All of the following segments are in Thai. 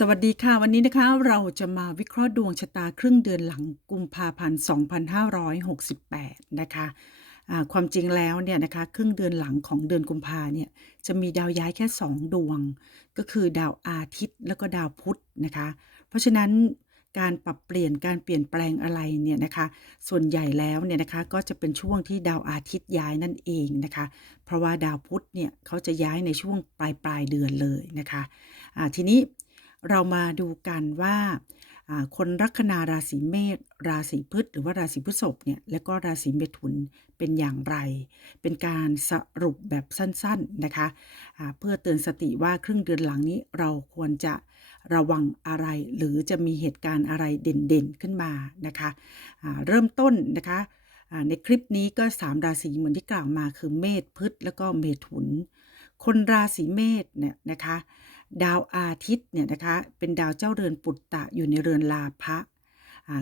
สวัสดีค่ะ วันนี้นะคะเราจะมาวิเคราะห์ดวงชะตาครึ่งเดือนหลังกุมภาพันธ์ 2568 นะคะอ่าความจริงแล้วเนี่ยนะคะครึ่งเดือนหลังของเดือนกุมภาเนี่ยจะมีดาวย้ายแค่ 2 ดวง ก็คือดาวอาทิตย์แล้วก็ดาวพุธนะคะ เพราะฉะนั้นการปรับเปลี่ยนการเปลี่ยนแปลงอะไรเนี่ยนะคะ ส่วนใหญ่แล้วเนี่ยนะคะก็จะเป็นช่วงที่ดาวอาทิตย์ย้ายนั่นเองนะคะ เพราะว่าดาวพุธเนี่ยเขาจะย้ายในช่วงปลายปลายเดือนเลยนะคะทีนี้ เรามาดูกันว่าคนลัคนาราศีเมษราศีพฤษหรือว่าราศีพฤษภเนี่ยและก็ราศีเมถุนเป็นอย่างไร เป็นการสรุปแบบสั้นๆนะคะอ่าเพื่อเตือนสติว่าครึ่งเดือนหลังนี้เราควรจะระวังอะไร หรือจะมีเหตุการณ์อะไรเด่นๆขึ้นมานะคะอ่าเริ่มต้นนะคะในคลิปนี้ก็ 3 ราศีเหมือนที่กล่าวมาคือเมษพฤษแล้วก็เมถุน คนราศีเมษเนี่ยนะคะ ดาวอาทิตย์เนี่ยนะคะเป็นดาวเจ้าเรือนปุตตะอยู่ในเรือนลาภะ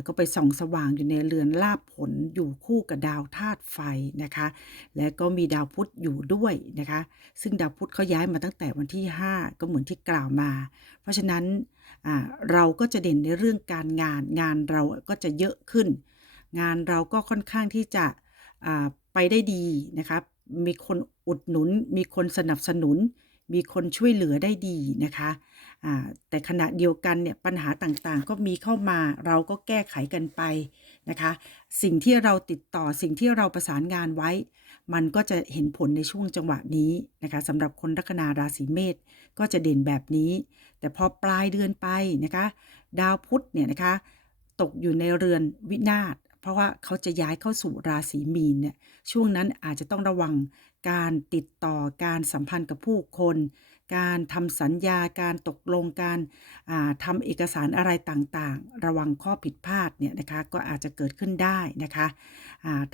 ก็ไปส่องสว่างอยู่ในเรือนลาภผลอยู่คู่กับดาวธาตุไฟนะคะ และก็มีดาวพุธอยู่ด้วยนะคะ ซึ่งดาวพุธเขาย้ายมาตั้งแต่วันที่ 5 ก็เหมือนที่กล่าวมา เพราะฉะนั้นเราก็จะเด่นในเรื่องการงาน งานเราก็จะเยอะขึ้น งานเราก็ค่อนข้างที่จะไปได้ดีนะครับมีคนอุดหนุน มีคนสนับสนุน มีคนช่วยเหลือได้ดีนะคะอ่าแต่ขณะเดียวกันเนี่ยปัญหาต่างๆ ก็มีเข้ามาเราก็แก้ไขกันไปนะคะ สิ่งที่เราติดต่อสิ่งที่เราประสานงานไว้ มันก็จะเห็นผลในช่วงจังหวะนี้นะคะสำหรับคนลัคนาราศีเมษก็จะเด่นแบบนี้ แต่พอปลายเดือนไปนะคะ ดาวพุธเนี่ยนะคะ ตกอยู่ในเรือนวินาศ เพราะว่าเขาจะย้ายเข้าสู่ราศีมีนเนี่ยช่วงนั้นอาจจะต้องระวังการติดต่อการสัมพันธ์กับผู้คน การทำสัญญาการตกลงการาทำเอกสารอะไรต่างๆ ระวังข้อผิดพลาดเนี่ยนะคะก็อาจจะเกิดขึ้นได้นะคะ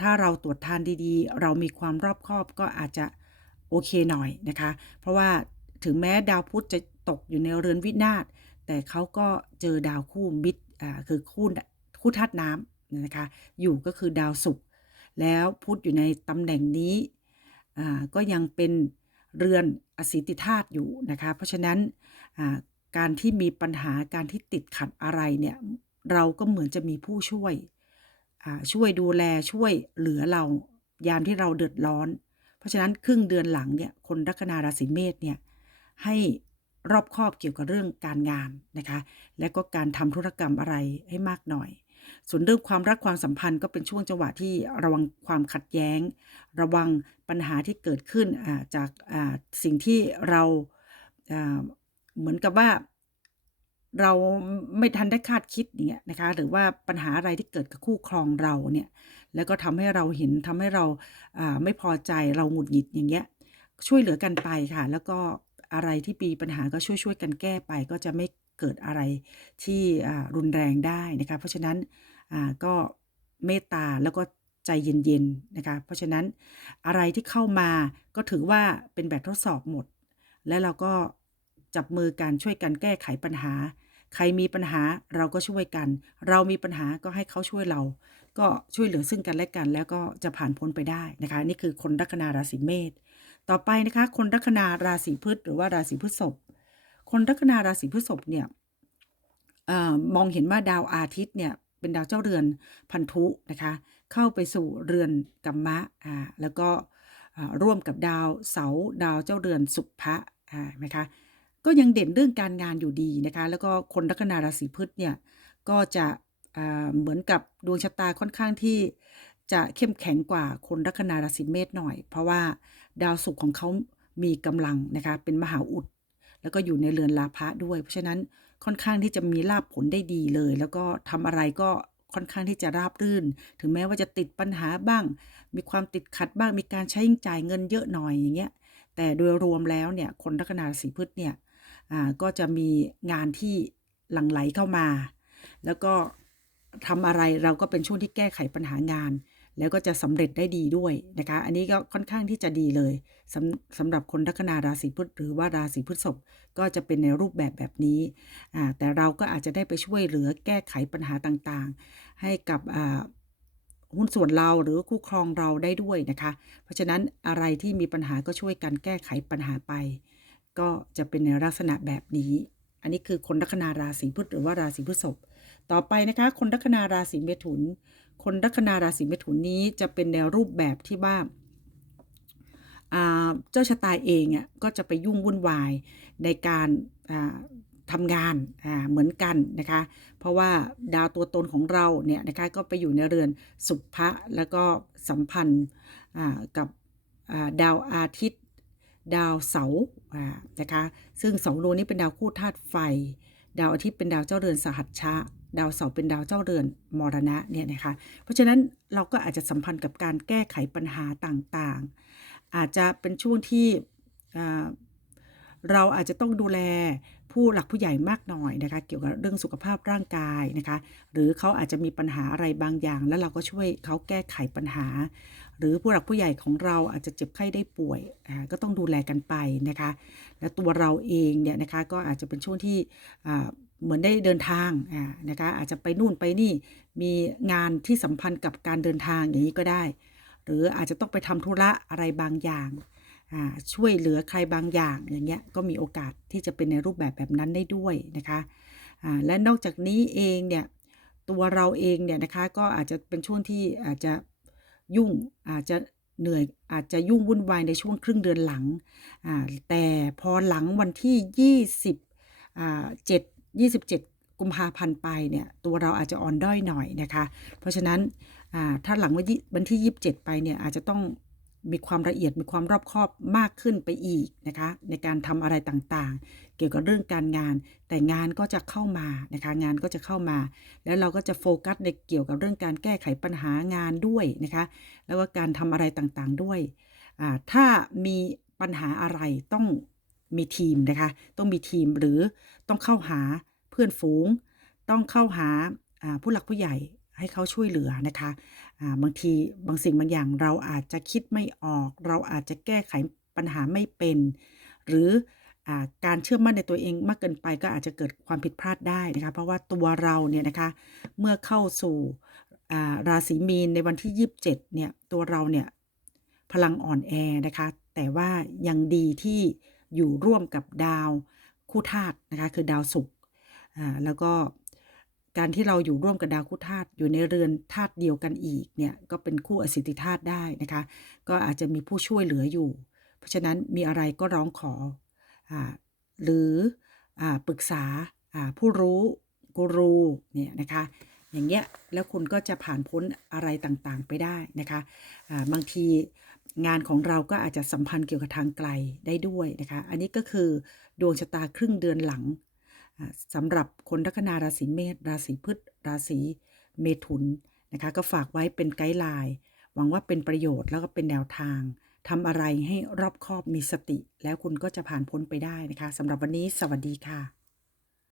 ถ้าเราตรวจทานดีๆ เรามีความรอบคอบก็อาจจะโอเคหน่อยนะคะ เพราะว่าถึงแม้ดาวพุธจะตกอยู่ในเรือนวินาศแต่เขาก็เจอดาวคู่มิตรคือคู่คู่ธาตุน้ำ นะคะอยู่ก็คือดาวศุกร์แล้วพุธอยู่ในตำแหน่งนี้ก็ยังเป็นเรือนอสิติธาตุอยู่นะคะ เพราะฉะนั้นการที่มีปัญหาการที่ติดขัดอะไรเนี่ยเราก็เหมือนจะมีผู้ช่วยช่วยดูแลช่วยเหลือเรายามที่เราเดือดร้อน เพราะฉะนั้นครึ่งเดือนหลังเนี่ยคนลัคนาราศีเมษเนี่ยให้รอบคอบเกี่ยวกับเรื่องการงานนะคะ และก็การทำธุรกรรมอะไรให้มากหน่อย ส่วนเรื่องความรักความสัมพันธ์ก็เป็นช่วงจังหวะที่ระวังความขัดแย้ง ระวังปัญหาที่เกิดขึ้นาจากาสิ่งที่เราาเหมือนกับว่าเราไม่ทันได้คาดคิดเงี้ยนะคะหรือว่าปัญหาอะไรที่เกิดกับคู่ครองเราเนี่ยแล้วก็ทำให้เราเห็นทำให้เราาไม่พอใจเราหงุดหงิดอย่างเงี้ยช่วยเหลือกันไปค่ะ แล้วก็อะไรที่มีปัญหาก็ช่วยช่วยกันแก้ไป ก็จะไม่ เกิดอะไรที่รุนแรงได้นะคะเพราะฉะนั้นก็เมตตาแล้วก็ใจเย็นๆนะคะเพราะฉะนั้นอะไรที่เข้ามาก็ถือว่าเป็นแบบทดสอบหมด และเราก็จับมือกันช่วยกันแก้ไขปัญหา ใครมีปัญหาเราก็ช่วยกัน เรามีปัญหาก็ให้เขาช่วยเรา ก็ช่วยเหลือซึ่งกันและกัน แล้วก็จะผ่านพ้นไปได้นะคะ นี่คือคนลัคนาราศีเมษต่อไปนะคะ คนลัคนาราศีพฤษหรือว่าราศีพฤษภ คนลัคนาราศีพฤษภเนี่ยอมองเห็นว่าดาวอาทิตย์เนี่ยเป็นดาวเจ้าเรือนพันธุนะคะเข้าไปสู่เรือนกัมมะอ่าแล้วก็ร่วมกับดาวเสาดาวเจ้าเรือนสุภะอ่านะคะก็ยังเด่นเรื่องการงานอยู่ดีนะคะแล้วก็คนลัคนาราศีพฤษเนี่ยก็จะเหมือนกับดวงชะตาค่อนข้างที่จะเข้มแข็งกว่าคนลัคนาราศีเมษหน่อย เพราะว่าดาวศุกร์ของเขามีกำลังนะคะเป็นมหาอุด แล้วก็อยู่ในเรือนลาภะด้วย เพราะฉะนั้นค่อนข้างที่จะมีลาภผลได้ดีเลย แล้วก็ทำอะไรก็ค่อนข้างที่จะราบรื่น ถึงแม้ว่าจะติดปัญหาบ้าง มีความติดขัดบ้าง มีการใช้จ่ายเงินเยอะหน่อยอย่างเงี้ย แต่โดยรวมแล้วเนี่ย คนลัคนาราศีพฤษเนี่ย อ่า ก็จะมีงานที่หลั่งไหลเข้ามา แล้วก็ทำอะไรเราก็เป็นช่วงที่แก้ไขปัญหางาน แล้วก็จะสำเร็จได้ดีด้วยนะคะ อันนี้ก็ค่อนข้างที่จะดีเลยสำสำหรับคนลัคนาราศีพฤษหรือว่าราศีพฤษภก็จะเป็นในรูปแบบแบบนี้ แต่เราก็อาจจะได้ไปช่วยเหลือแก้ไขปัญหาต่างๆ ให้กับหุ้นส่วนเราหรือคู่ครองเราได้ด้วยนะคะ เพราะฉะนั้นอะไรที่มีปัญหาก็ช่วยกันแก้ไขปัญหาไป ก็จะเป็นในลักษณะแบบนี้ อันนี้คือคนลัคนาราศีพฤษหรือว่าราศีพฤษภต่อไปนะคะ คนลัคนาราศีเมถุน คนลัคนาราศีเมถุนนี้จะเป็นแนวรูปแบบที่ว่าเจ้าชะตาเองอะก็จะไปยุ่งวุ่นวายในการทำงานเหมือนกันนะคะ เพราะว่าดาวตัวตนของเราเนี่ยนะคะก็ไปอยู่ในเรือนสุภะแล้วก็สัมพันธ์กับาดาวอาทิตย์ ดาวเสาร์นะคะ ซึ่งสองดวงนี้เป็นดาวคู่ธาตุไฟ ดาวอาทิตย์เป็นดาวเจ้าเรือนสหัชชะ ดาวเสาร์เป็นดาวเจ้าเรือนมรณะเนี่ยนะคะ เพราะฉะนั้นเราก็อาจจะสัมพันธ์กับการแก้ไขปัญหาต่างๆ อาจจะเป็นช่วงที่เราอาจจะต้องดูแลผู้หลักผู้ใหญ่มากหน่อยนะคะ เกี่ยวกับเรื่องสุขภาพร่างกายนะคะ หรือเขาอาจจะมีปัญหาอะไรบางอย่าง แล้วเราก็ช่วยเขาแก้ไขปัญหา หรือผู้หลักผู้ใหญ่ของเราอาจจะเจ็บไข้ได้ป่วยก็ต้องดูแลกันไปนะคะ และตัวเราเองเนี่ยนะคะก็อาจจะเป็นช่วงที่ เหมือนได้เดินทางอ่านะคะอาจจะไปนู่นไปนี่มีงานที่สัมพันธ์กับการเดินทางอย่างนี้ก็ได้ หรืออาจจะต้องไปทำธุระอะไรบางอย่างอ่าช่วยเหลือใครบางอย่างอย่างเงี้ยก็มีโอกาสที่จะเป็นในรูปแบบแบบนั้นได้ด้วยนะคะอ่าและนอกจากนี้เองเนี่ยตัวเราเองเนี่ยนะคะก็อาจจะเป็นช่วงที่อาจจะยุ่งอาจจะเหนื่อยอาจจะยุ่งวุ่นวายในช่วงครึ่งเดือนหลังอ่าแต่พอหลังวันที่ 20อ่า7 27 กุมภาพันธ์ไปเนี่ยตัวเราอาจจะอ่อนด้อยหน่อยนะคะ เพราะฉะนั้นถ้าหลังวันที่ 27 ไปเนี่ยอาจจะต้องมีความละเอียดมีความรอบคอบมากขึ้นไปอีกนะคะในการทำอะไรต่างๆ เกี่ยวกับเรื่องการงาน แต่งานก็จะเข้ามานะคะงานก็จะเข้ามา แล้วเราก็จะโฟกัสในเกี่ยวกับเรื่องการแก้ไขปัญหางานด้วยนะคะแล้วก็การทำอะไรต่างๆด้วยถ้ามีปัญหาอะไรต้อง มีทีมนะคะ ต้องมีทีมหรือต้องเข้าหาเพื่อนฝูง ต้องเข้าหาผู้หลักผู้ใหญ่ให้เขาช่วยเหลือนะคะอ่าบางทีบางสิ่งบางอย่างเราอาจจะคิดไม่ออก เราอาจจะแก้ไขปัญหาไม่เป็น หรืออการเชื่อมั่นในตัวเองมากเกินไปก็อาจจะเกิดความผิดพลาดได้นะคะ เพราะว่าตัวเราเนี่ยนะคะเมื่อเข้าสู่ราศีมีนในวันที่ 27เนี่ยตัวเราเนี่ยพลังอ่อนแอนะคะ แต่ว่ายังดีที่ อยู่ร่วมกับดาวคู่ธาตุนะคะคือดาวศุกร์แล้วก็การที่เราอยู่ร่วมกับดาวคู่ธาตุอยู่ในเรือนธาตุเดียวกันอีกเนี่ยก็เป็นคู่อสิทธิธาตุได้นะคะ ก็อาจจะมีผู้ช่วยเหลืออยู่ เพราะฉะนั้นมีอะไรก็ร้องขออหรืออปรึกษาผู้รู้กูรูเนี่ยนะคะอย่างเงี้ยแล้วคุณก็จะผ่านพ้นอะไรต่างๆไปได้นะคะอ่าบางที งานของเราก็อาจจะสัมพันธ์เกี่ยวกับทางไกลได้ด้วยนะคะ อันนี้ก็คือดวงชะตาครึ่งเดือนหลังสำหรับคนลัคนาราศีเมษราศีพฤษราศีเมถุนนะคะ ก็ฝากไว้เป็นไกด์ไลน์หวังว่าเป็นประโยชน์แล้วก็เป็นแนวทางทำอะไรให้รอบคอบมีสติ แล้วคุณก็จะผ่านพ้นไปได้นะคะสำหรับวันนี้สวัสดีค่ะ